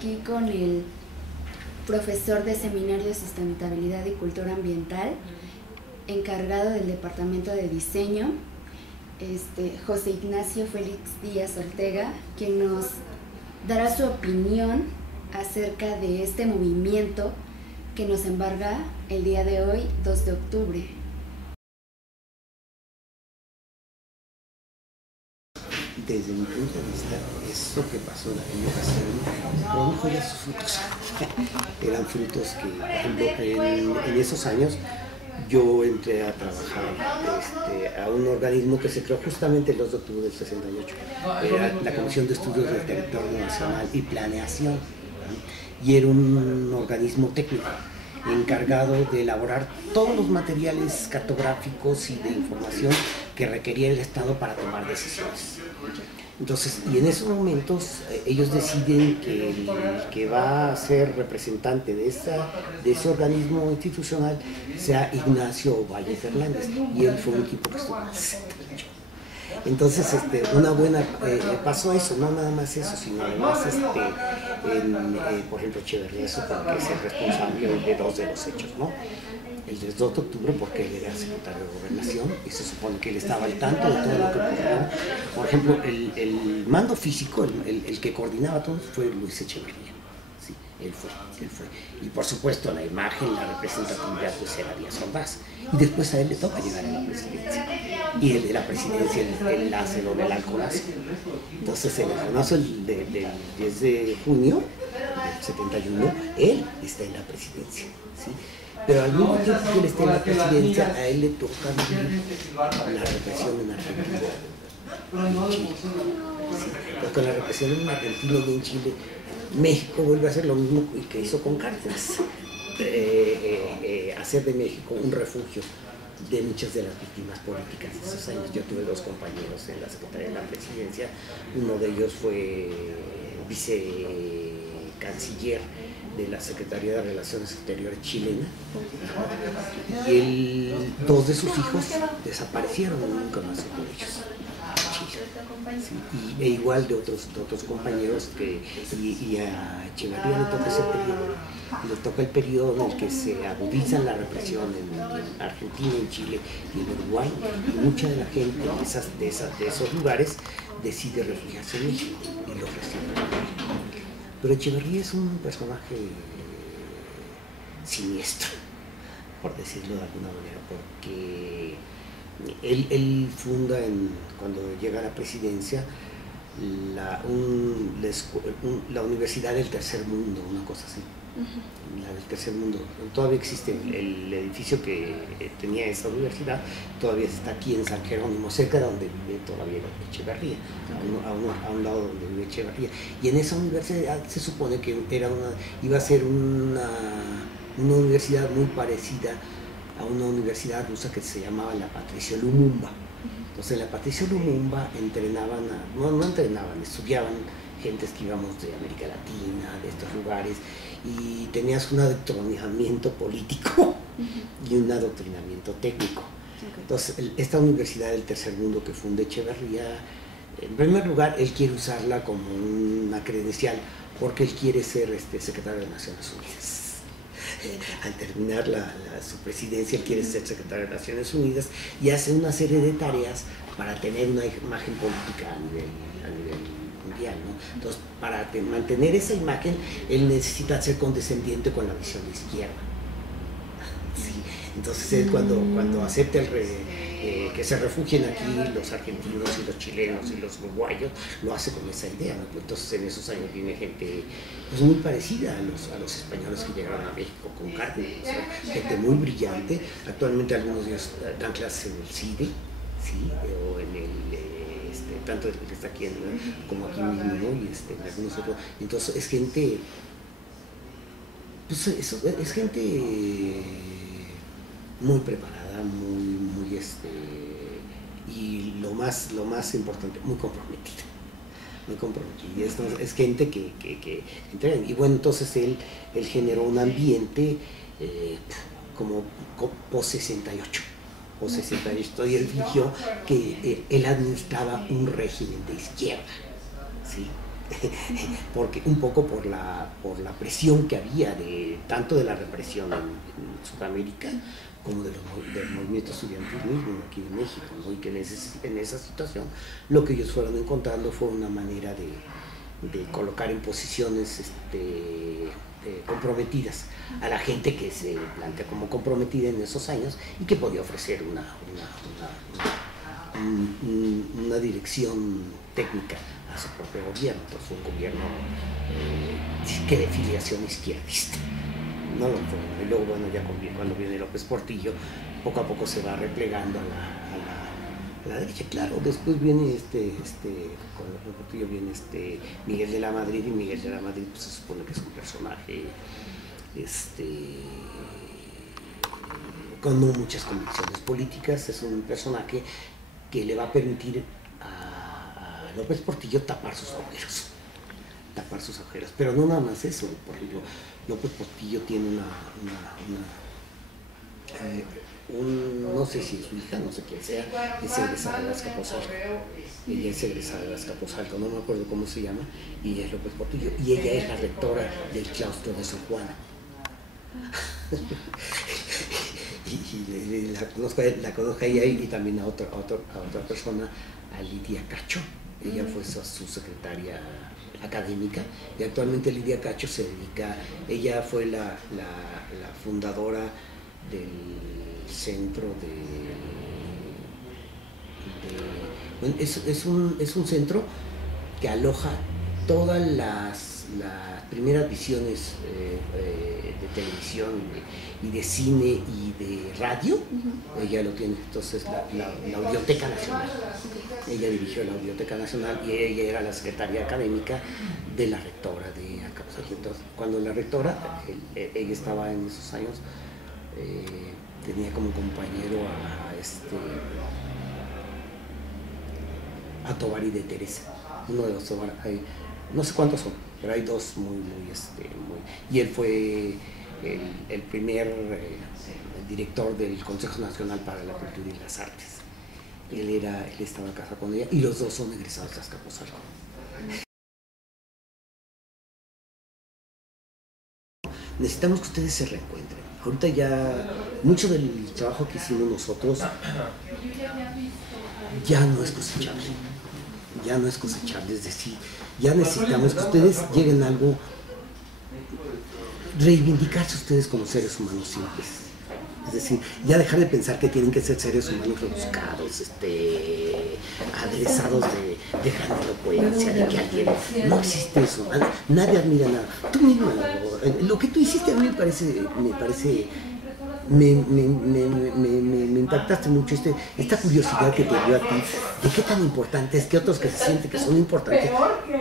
aquí con el profesor de Seminario de Sustentabilidad y Cultura Ambiental, encargado del Departamento de Diseño, José Ignacio Félix Díaz Ortega, quien nos dará su opinión acerca de este movimiento que nos embarga el día de hoy, 2 de octubre. Desde mi punto de vista, esto que pasó en ocasión produjo ya sus frutos. Eran frutos que, por ejemplo, en esos años yo entré a trabajar a un organismo que se creó justamente el 2 de octubre del 68. Era la Comisión de Estudios del Territorio Nacional y Planeación, ¿no? Y era un organismo técnico encargado de elaborar todos los materiales cartográficos y de información que requería el Estado para tomar decisiones. Entonces, y en esos momentos ellos deciden que el que va a ser representante de ese organismo institucional sea Ignacio Valle Fernández, y él fue un equipo que estuvo en 68. Entonces, pasó eso, no nada más eso, sino además, por ejemplo, Echeverría supo que es el responsable de 2 de los hechos, ¿no? El 2 de octubre, porque él era secretario de Gobernación y se supone que él estaba al tanto de todo lo que ocurrió. Por ejemplo, el mando físico, el que coordinaba todo, fue Luis Echeverría. Sí, él fue. Y por supuesto, la imagen, la representatividad, pues era Díaz Ordaz. Y después a él le toca llegar a la presidencia. Y el de la presidencia, él hace lo del alcoholazo. Entonces, el alcoholazo del 10 de junio del 71, él está en la presidencia, ¿sí? Pero al mismo tiempo que él está en la presidencia, a él le toca vivir la represión en Argentina y en Chile. Sí, porque la represión en Argentina y en Chile, México vuelve a hacer lo mismo que hizo con Cárdenas, hacer de México un refugio de muchas de las víctimas políticas de esos años. Yo tuve 2 compañeros en la Secretaría de la Presidencia, uno de ellos fue vicecanciller de la Secretaría de Relaciones Exteriores chilena, y 2 de sus hijos desaparecieron, nunca más con ellos. Sí, e igual de otros compañeros y a Echeverría le toca ese periodo, le toca el periodo en el que se agudiza la represión en Argentina, en Chile y en Uruguay, y mucha de la gente de esos lugares decide refugiarse en México y los reciben. Pero Echeverría es un personaje siniestro, por decirlo de alguna manera, porque él funda, cuando llega a la presidencia, la Universidad del Tercer Mundo, una cosa así. La del Tercer Mundo. Todavía existe el edificio que tenía esa universidad, todavía está aquí en San Jerónimo, cerca de donde vive todavía Echeverría, a un lado donde vive Echeverría. Y en esa universidad se supone que iba a ser una universidad muy parecida a una universidad rusa que se llamaba la Patricio Lumumba. Entonces, en la Patricio Lumumba estudiaban gentes que íbamos de América Latina, de estos lugares, y tenías un adoctrinamiento político y un adoctrinamiento técnico. Entonces, esta Universidad del Tercer Mundo que funda Echeverría, en primer lugar, él quiere usarla como una credencial porque él quiere ser secretario de Naciones Unidas. Al terminar su presidencia, él quiere ser secretario de Naciones Unidas y hace una serie de tareas para tener una imagen política a nivel mundial, ¿no? Entonces, para mantener esa imagen, él necesita ser condescendiente con la visión de izquierda. Sí. Entonces, él cuando acepta que se refugien aquí los argentinos y los chilenos y los uruguayos, lo hace con esa idea, ¿no? Entonces, en esos años viene gente pues, muy parecida a los españoles que llegaron a México con Cárdenas, o sea, gente muy brillante. Actualmente algunos de ellos dan clases en el CIDE, ¿sí? O en el tanto el que está aquí como aquí mismo, ¿no? Y en algunos otros. Entonces es gente, pues es gente muy preparada, muy y lo más importante, muy comprometida. Y es gente que entregan. Y bueno, entonces él generó un ambiente como post-68. O 68, y él fingió que él administraba un régimen de izquierda, ¿sí? porque un poco por la presión que había tanto de la represión en Sudamérica como del movimiento estudiantilismo aquí en México, ¿no? Y que en esa situación lo que ellos fueron encontrando fue una manera de colocar en posiciones comprometidas a la gente que se plantea como comprometida en esos años y que podía ofrecer una dirección técnica a su propio gobierno. Entonces fue un gobierno que de filiación izquierdista. No lo fue. Y luego, bueno, ya cuando viene López Portillo, poco a poco se va replegando a la derecha. Claro, después viene con López Portillo viene Miguel de la Madrid, y Miguel de la Madrid pues, se supone que es un personaje con no muchas convicciones políticas. Es un personaje que le va a permitir a López Portillo tapar sus agujeros, pero no nada más eso. Por ejemplo, López Portillo tiene no sé si es su hija, no sé quién sea, es egresada de Azcapotzalco. Ella es egresada de Azcapotzalco, no me acuerdo cómo se llama, y ella es López Portillo, y ella es la rectora del claustro de Sor Juana. y la conozco a ella y también a otra persona, a Lidia Cacho. Ella fue su secretaria académica, y actualmente Lidia Cacho se dedica, ella fue la fundadora del centro bueno, es un centro que aloja todas las primeras visiones de televisión y de cine y de radio. Ella lo tiene. Entonces la Audioteca Nacional, ella dirigió la Audioteca Nacional y ella era la secretaria académica de la rectora de Azcapotzalco. Entonces, cuando la rectora, ella estaba en esos años, tenía como compañero a Tovar y de Teresa, uno de los Tovar, no sé cuántos son, pero hay dos muy y él fue el primer director del Consejo Nacional para la Cultura y las Artes. Él estaba casado con ella, y los dos son egresados de Azcapotzalco. Necesitamos que ustedes se reencuentren. Ahorita ya mucho del trabajo que hicimos nosotros ya no es cosechable, es decir, ya necesitamos que ustedes lleguen a algo, reivindicarse ustedes como seres humanos simples. Es decir, ya dejar de pensar que tienen que ser seres humanos rebuscados, aderezados de grandilocuencia, de que alguien... No existe eso, nadie admira nada. Tú mismo, lo que tú hiciste a mí me impactaste mucho, esta curiosidad que te dio a ti, de qué tan importante es, que otros que se sienten que son importantes,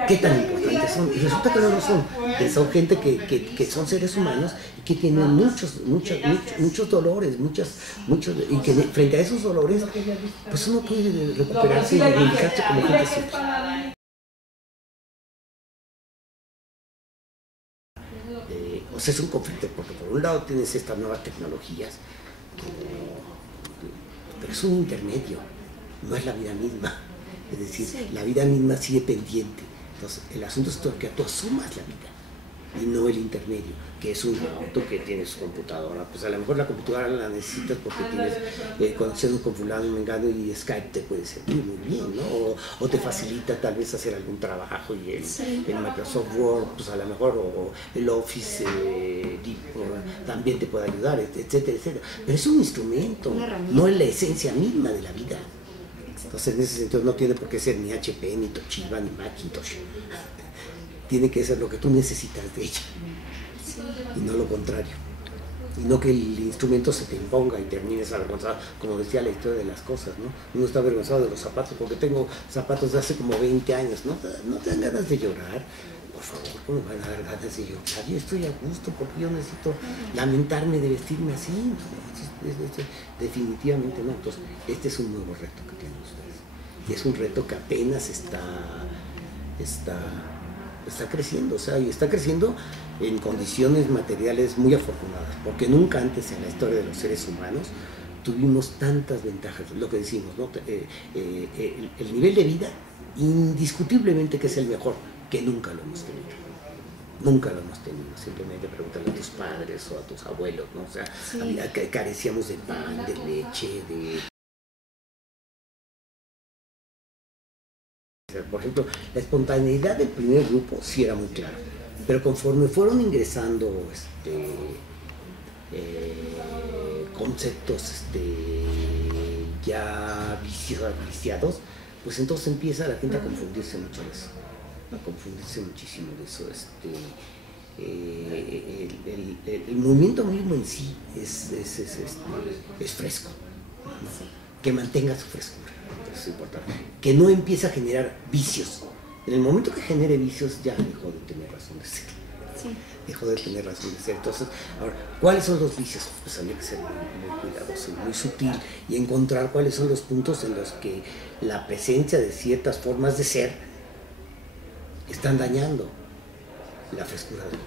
qué tan importantes son. Y resulta que no lo son, que son gente que son seres humanos y que tienen muchos dolores, y que frente a esos dolores, pues uno puede recuperarse y reivindicarse como gente simple. O sea, es un conflicto, porque por un lado tienes estas nuevas tecnologías, pero es un intermedio, no es la vida misma. Es decir, la vida misma sigue pendiente. Entonces, el asunto es que tú asumas la vida y no el intermedio, que es un auto, que tienes computadora. Pues a lo mejor la computadora la necesitas porque tienes conexiones con fulano y mengano, y Skype te puede servir muy bien, ¿no? O te facilita tal vez hacer algún trabajo, y el Microsoft Word, pues a lo mejor, o el Office también te puede ayudar, etcétera, etcétera. Pero es un instrumento, no es la esencia misma de la vida. Entonces, en ese sentido, no tiene por qué ser ni HP, ni Toshiba, ni Macintosh. Tiene que ser lo que tú necesitas de ella, y no lo contrario. Y no que el instrumento se te imponga y termines avergonzado, como decía la historia de las cosas, ¿no? Uno está avergonzado de los zapatos, porque tengo zapatos de hace como 20 años, ¿no? ¿No te dan ganas de llorar? Por favor, ¿cómo van a dar ganas de llorar? Yo estoy a gusto, porque yo necesito lamentarme de vestirme así. Definitivamente no. Entonces, este es un nuevo reto que tienen ustedes. Y es un reto que apenas está creciendo, o sea, y está creciendo en condiciones materiales muy afortunadas, porque nunca antes en la historia de los seres humanos tuvimos tantas ventajas. Lo que decimos, ¿no? El nivel de vida, indiscutiblemente que es el mejor que nunca lo hemos tenido. Nunca lo hemos tenido, simplemente pregúntale a tus padres o a tus abuelos, ¿no? O sea, carecíamos de pan, de leche, de... Por ejemplo, la espontaneidad del primer grupo sí era muy clara, pero conforme fueron ingresando conceptos ya viciados, pues entonces empieza la gente a confundirse mucho de eso, a confundirse muchísimo de eso. El movimiento mismo en sí es fresco, ¿no? Que mantenga su frescura, eso es importante, que no empiece a generar vicios. En el momento que genere vicios ya dejó de tener razón de ser. Sí. Dejó de tener razón de ser. Entonces, ahora, ¿cuáles son los vicios? Pues habría que ser muy cuidadoso, muy sutil y encontrar cuáles son los puntos en los que la presencia de ciertas formas de ser están dañando la frescura del grupo.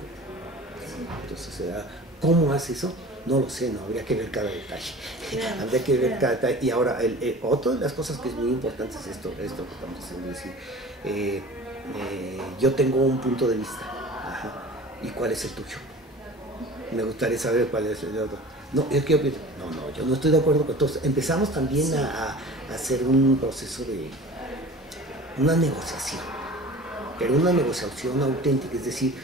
Entonces, ¿cómo hace eso? No lo sé, no, habría que ver cada detalle. Claro, habría que ver cada detalle. Y ahora, otra de las cosas que es muy importante es esto que estamos haciendo, es decir, yo tengo un punto de vista. Ajá. ¿Y cuál es el tuyo? Me gustaría saber cuál es el otro. No, yo no estoy de acuerdo con todos. Empezamos también a hacer un proceso de una negociación, pero una negociación auténtica, es decir,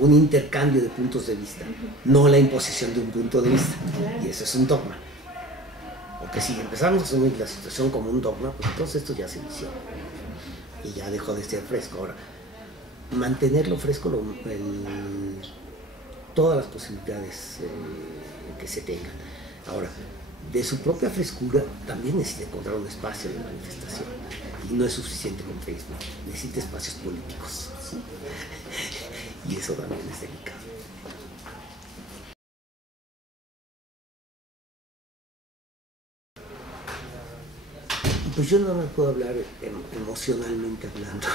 un intercambio de puntos de vista, no la imposición de un punto de vista. Y eso es un dogma. Porque si empezamos a asumir la situación como un dogma, pues entonces esto ya se inició y ya dejó de ser fresco. Ahora, mantenerlo fresco, todas las posibilidades que se tengan. Ahora, de su propia frescura también necesita encontrar un espacio de manifestación, y no es suficiente con Facebook, necesita espacios políticos, y eso también es delicado. Pues yo no me puedo hablar emocionalmente hablando.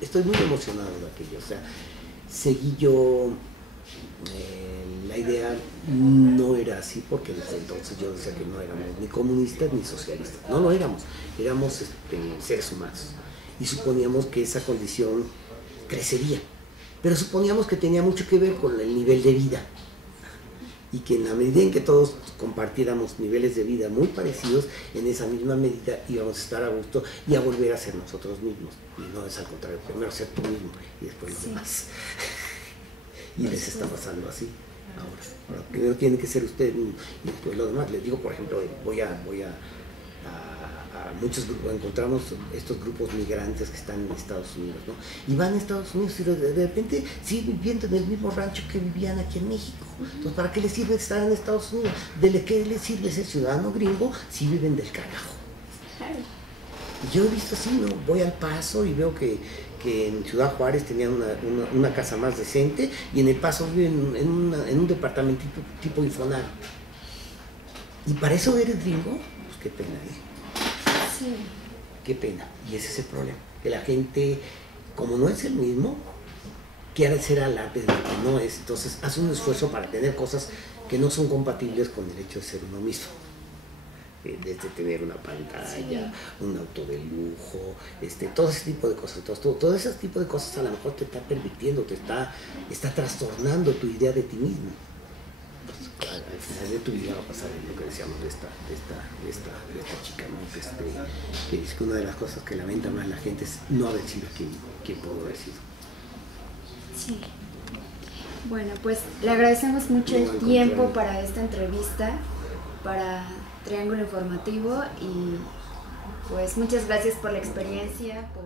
Estoy muy emocionado de aquello. O sea, seguí yo, la idea no era así, porque desde entonces yo decía que no éramos ni comunistas ni socialistas. No lo éramos seres humanos. Y suponíamos que esa condición crecería. Pero suponíamos que tenía mucho que ver con el nivel de vida. Y que en la medida en que todos compartiéramos niveles de vida muy parecidos, en esa misma medida íbamos a estar a gusto y a volver a ser nosotros mismos. Y no es al contrario, primero ser tú mismo y después los demás. Y les está pasando así ahora. Primero tiene que ser usted y después los demás. Les digo, por ejemplo, voy a muchos grupos, encontramos estos grupos migrantes que están en Estados Unidos, ¿no? Y van a Estados Unidos y de repente siguen viviendo en el mismo rancho que vivían aquí en México. Entonces, ¿para qué les sirve estar en Estados Unidos? ¿De qué les sirve ser ciudadano gringo si viven del carajo? Y yo he visto así, ¿no? Voy al Paso y veo que en Ciudad Juárez tenían una casa más decente y en El Paso viven en un departamentito tipo Infonavit. ¿Y para eso eres gringo? Pues qué pena, ¿eh? Sí. Qué pena. Y ese es el problema. Que la gente, como no es el mismo, quiere hacer alarde de lo que no es. Entonces hace un esfuerzo para tener cosas que no son compatibles con el hecho de ser uno mismo. Desde tener una pantalla, un auto de lujo, todo ese tipo de cosas. Todo ese tipo de cosas a lo mejor te está permitiendo, te está trastornando tu idea de ti mismo. Al final de tu vida va a pasar lo que decíamos de esta chica, ¿no? Que dice que una de las cosas que lamenta más la gente es no haber sido quien pudo haber sido. Sí. Bueno, pues le agradecemos mucho el tiempo para esta entrevista, para Triángulo Informativo, y pues muchas gracias por la experiencia, por